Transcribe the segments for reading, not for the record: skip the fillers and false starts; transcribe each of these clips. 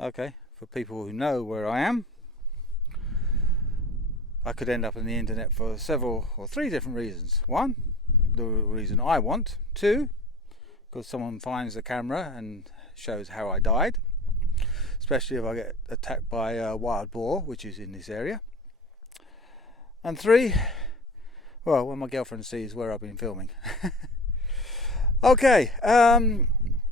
Okay, for people who know where I am, I could end up on the internet for several or three different reasons. One, the reason I want. Two, because someone finds the camera and shows how I died, especially if I get attacked by a wild boar, which is in this area. And three, well, when my girlfriend sees where I've been filming. Okay, I'm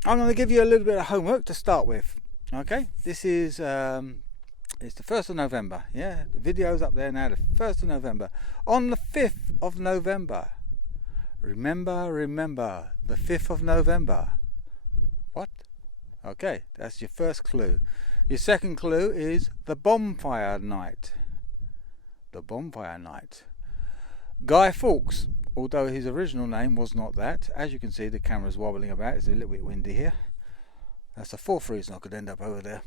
going to give you a little bit of homework to start with. Okay, this is it's the 1st of November. Yeah, the video's up there now, the 1st of November. On the 5th of November, remember, the 5th of November. What? Okay, that's your first clue. Your second clue is the bonfire night. The bonfire night. Guy Fawkes, although his original name was not that. As you can see, the camera's wobbling about. It's a little bit windy here. That's the fourth reason I could end up over there.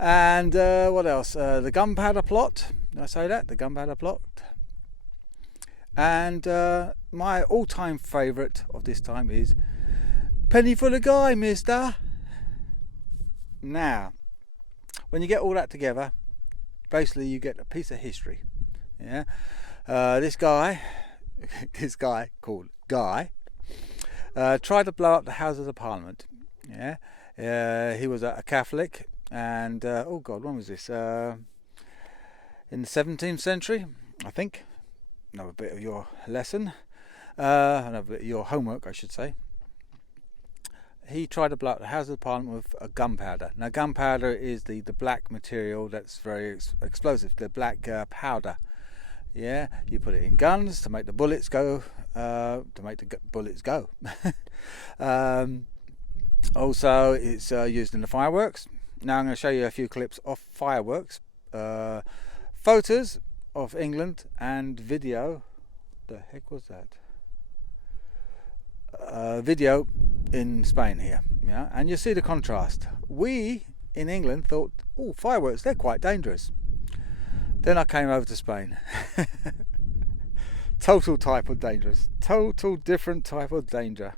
And what else? The gunpowder plot. Did I say that? The gunpowder plot. And my all-time favourite of this time is Penny for the Guy, mister. Now, when you get all that together, basically you get a piece of history. Yeah, this guy called Guy tried to blow up the Houses of Parliament. Yeah, he was a Catholic, and oh God, when was this? In the 17th century, I think. Another bit of your lesson, another bit of your homework, I should say. He tried to blow up the Houses of Parliament with a gunpowder. Now, gunpowder is the black material that's very explosive, the black powder. Yeah, you put it in guns to make the bullets go. Also, it's used in the fireworks. Now I'm going to show you a few clips of fireworks, photos of England, and video. The heck was that? Video in Spain here. Yeah, and you see the contrast. We in England thought, oh, fireworks, they're quite dangerous. Then I came over to Spain. Total type of dangerous. Total different type of danger.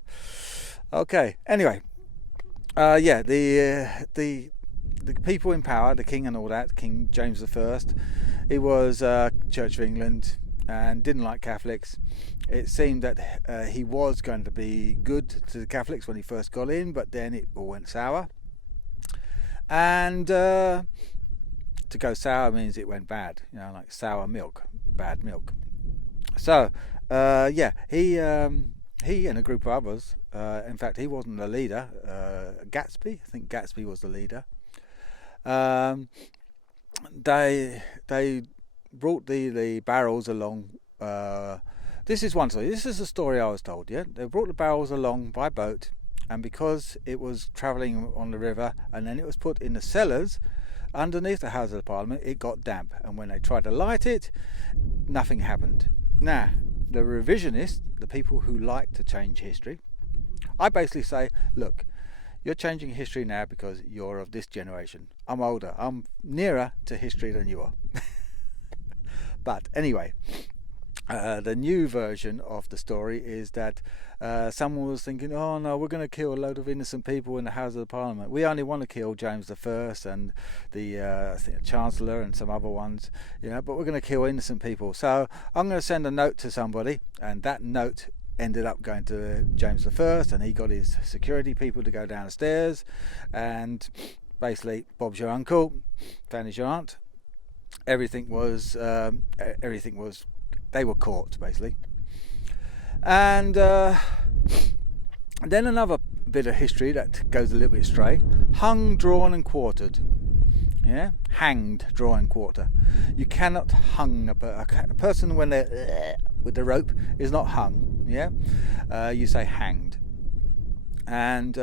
Okay. Anyway, yeah, the people in power, the king and all that, King James I, he was Church of England and didn't like Catholics. It seemed that he was going to be good to the Catholics when he first got in, but then it all went sour. And to go sour means it went bad, you know, like sour milk, bad milk. So yeah, he and a group of others, in fact he wasn't the leader, Gatsby, I think Gatsby was the leader. They brought the barrels along. This is one story. This is the story I was told. Yeah, they brought the barrels along by boat, and because it was travelling on the river, and then it was put in the cellars underneath the House of Parliament, it got damp, and when they tried to light it, nothing happened. Now, the revisionists, the people who like to change history, I basically say, look, you're changing history now because you're of this generation. I'm older. I'm nearer to history than you are. But anyway, the new version of the story is that someone was thinking, oh no, we're going to kill a load of innocent people in the House of the Parliament. We only want to kill James I and the I think the Chancellor and some other ones, you know, but we're going to kill innocent people. So I'm going to send a note to somebody, and that note ended up going to James I, and he got his security people to go down the stairs, and basically, Bob's your uncle, Fanny's your aunt. Everything was they were caught basically. And then another bit of history that goes a little bit astray: hung, drawn and quartered. Yeah, hanged, drawn and quarter. You cannot hung a person when they're with the rope is not hung. Yeah, you say hanged. And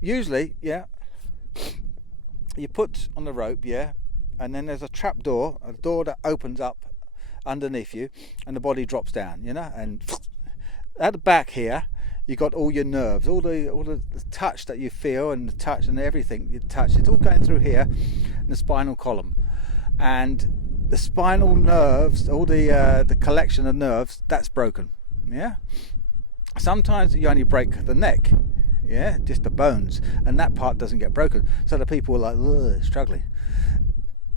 usually, yeah, you put on the rope, yeah, and then there's a trap door, a door that opens up underneath you, and the body drops down, you know. And at the back here, you got all your nerves, all the touch that you feel, and the touch and everything you touch. It's all going through here, in the spinal column, and the spinal nerves, all the collection of nerves, that's broken. Yeah. Sometimes you only break the neck, yeah, just the bones, and that part doesn't get broken. So the people were like struggling.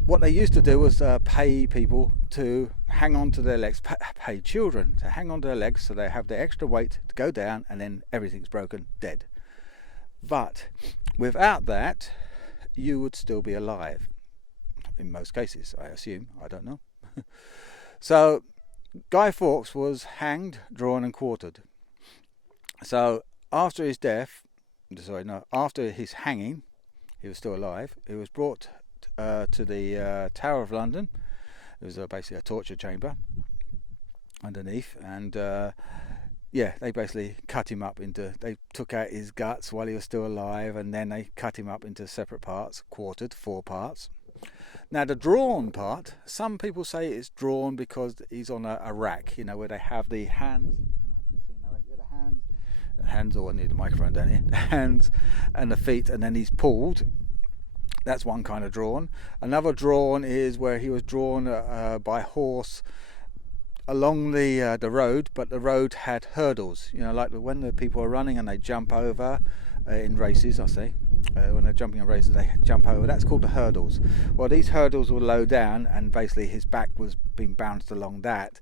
What they used to do was pay people to hang on to their legs, pay children to hang on to their legs so they have the extra weight to go down, and then everything's broken, dead. But without that, you would still be alive. In most cases, I assume. I don't know. So Guy Fawkes was hanged, drawn and quartered. So after his death, after his hanging, he was still alive. He was brought to the Tower of London. It was basically a torture chamber underneath, and they basically cut him up they took out his guts while he was still alive, and then they cut him up into separate parts, quartered, 4 parts. Now the drawn part, some people say it's drawn because he's on a rack, where they have the hands. The hands, or I need the microphone down here. The hands and the feet, and then he's pulled. That's one kind of drawn. Another drawn is where he was drawn by horse along the road, but the road had hurdles. Like when the people are running and they jump over in races, I say. When they're jumping on races, they jump over. That's called the hurdles. Well, these hurdles were low down, and basically his back was being bounced along that.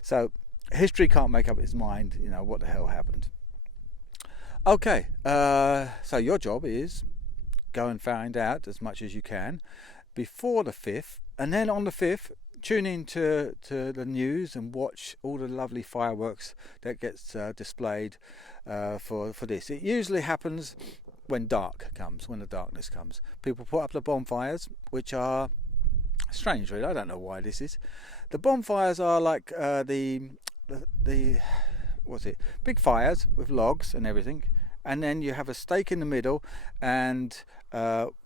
So history can't make up its mind, what the hell happened. Okay, so your job is go and find out as much as you can before the 5th, and then on the 5th, tune in to the news and watch all the lovely fireworks that gets displayed for this. It usually happens when the darkness comes. People put up the bonfires, which are strange, really. I don't know why this is. The bonfires are like the big fires with logs and everything, and then you have a stake in the middle, and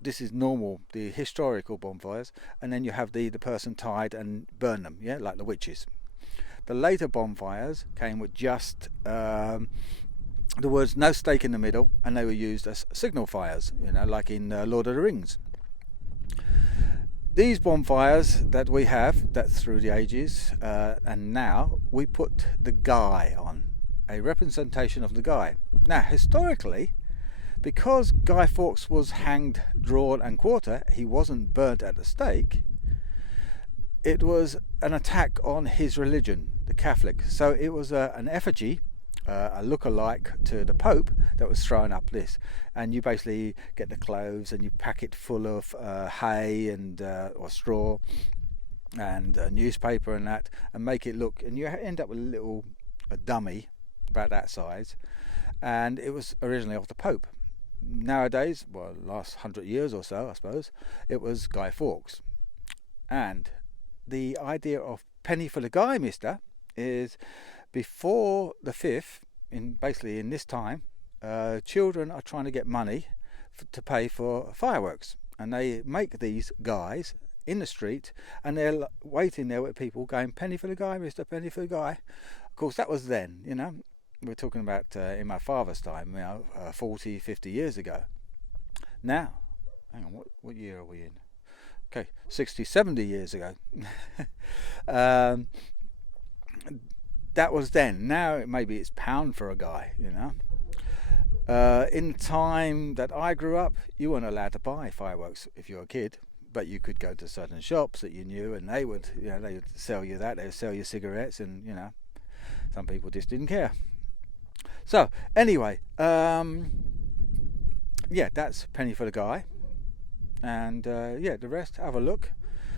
this is normal, the historical bonfires, and then you have the person tied and burn them, like the witches. The later bonfires came with just there was no stake in the middle, and they were used as signal fires, like in Lord of the Rings. These bonfires that we have, that's through the ages, and now we put the guy on, a representation of the guy. Now, historically, because Guy Fawkes was hanged, drawn and quartered, he wasn't burnt at the stake. It was an attack on his religion, the Catholic. So it was an effigy, a look-alike to the Pope, that was thrown up this, and you basically get the clothes and you pack it full of hay and or straw and newspaper and that, and make it look, and you end up with a dummy about that size, and it was originally of the Pope. Nowadays, last 100 years or so, I suppose, it was Guy Fawkes. And the idea of penny for the guy, mister, is before the 5th, in this time, children are trying to get money to pay for fireworks, and they make these guys in the street, and they're waiting there with people going, penny for the guy, mister, penny for the guy. Of course, that was then, we're talking about in my father's time, 40, 50 years ago. Now, hang on, what year are we in? Okay, 60, 70 years ago. That was then. Now maybe it's £1 for a guy, In the time that I grew up, you weren't allowed to buy fireworks if you were a kid, but you could go to certain shops that you knew, and they would sell you that. They would sell you cigarettes, and some people just didn't care. So anyway, that's penny for the guy, and the rest, have a look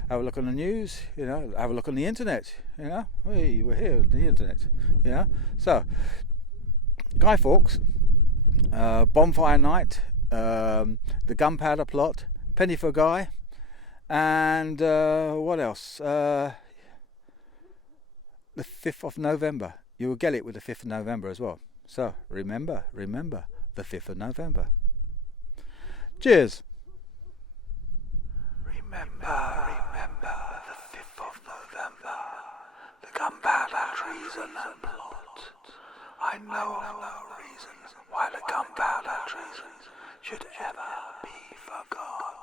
on the news, have a look on the internet, we're here on the internet, So Guy Fawkes, bonfire night, the gunpowder plot, penny for Guy, and what else? The 5th of November. You will get it with the 5th of November as well. So remember the 5th of November. Cheers. Remember the 5th of November, the gunpowder treason and plot. I know of no reason why the gunpowder treason should ever be forgot.